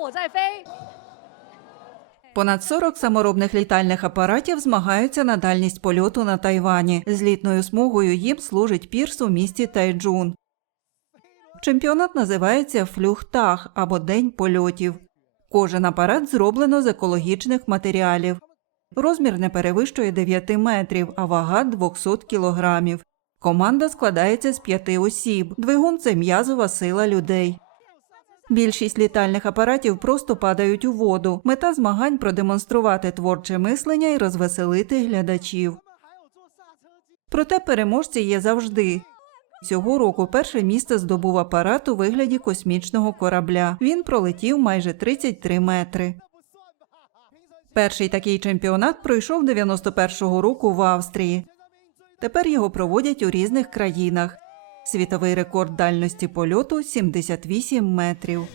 我在飞。 Понад 40 саморобних літальних апаратів змагаються на дальність польоту на Тайвані. Злітною смугою їм служить пірс у місті Тайджун. Чемпіонат називається Флюхтаг або День польотів. Кожен апарат зроблено з екологічних матеріалів. Розмір не перевищує 9 метрів, а вага 200 кілограмів. Команда складається з п'яти осіб. Двигун це м'язова сила людей. Більшість літальних апаратів просто падають у воду. Мета змагань продемонструвати творче мислення і розвеселити глядачів. Проте переможці є завжди. Цього року перше місце здобув апарат у вигляді космічного корабля. Він пролетів майже 33 метри. Перший такий чемпіонат пройшов 91-го року в Австрії. Тепер його проводять у різних країнах. Світовий рекорд дальності польоту 78 метрів.